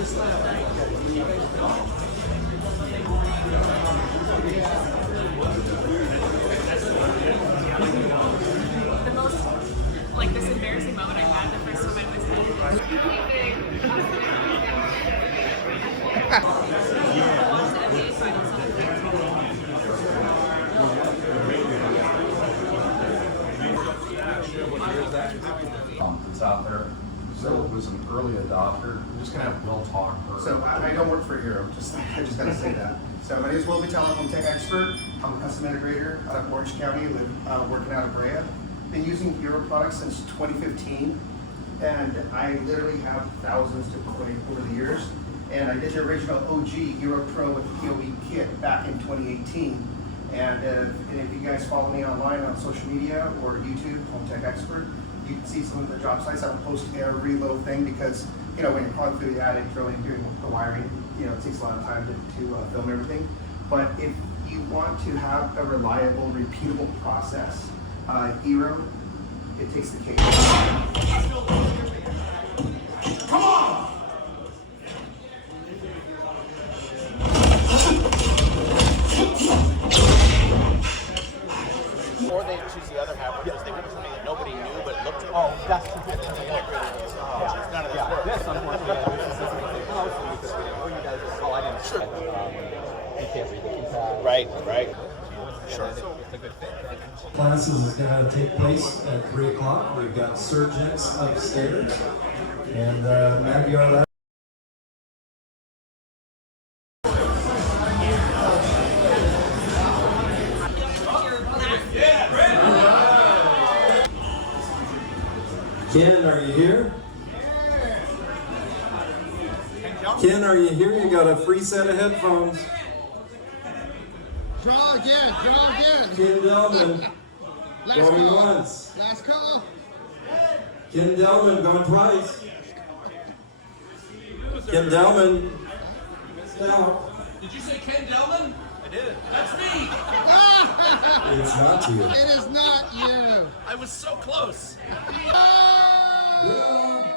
The most, like, this embarrassing moment I had the first time I was here. Watched the NBA finals on It's out there. So it was an early adopter. I'm just gonna have Will talk first. So I don't work for eero. I just gotta say that. So my name is Will Vitela, I'm a tech expert. I'm a custom integrator out of Orange County, working out of Brea. Been using eero products since 2015, and I literally have thousands deployed over the years. And I did the original OG eero Pro with the PoE kit back in 2018. And if you guys follow me online on social media or YouTube, Home Tech Expert, you can see some of the job sites. I don't post every little thing because, you know, when you're crawling through the attic, doing the wiring, you know, it takes a lot of time to film everything. But if you want to have a reliable, repeatable process, eero, it takes the cake. Come on! Or they choose the other half because they wanted something that nobody knew but looked at. Oh, that's and then they integrated it. yeah. None of this works. This, unfortunately, this is anything close to because we didn't. You guys just, I didn't. Sure. You can't read the keypad. Right. Sure. It's a good fit. Classes is going to take place at 3 o'clock. We've got surgeons upstairs. And Matt, you are left. Ken, are you here? Ken, are you here? You got a free set of headphones. Draw again. Ken Delman, going once. Last call. Ken Delman, going twice. Ken Delman, out. Did you say Ken Delman? I did. That's me. It's not you. It is not you. I was so close. Oh! Yeah.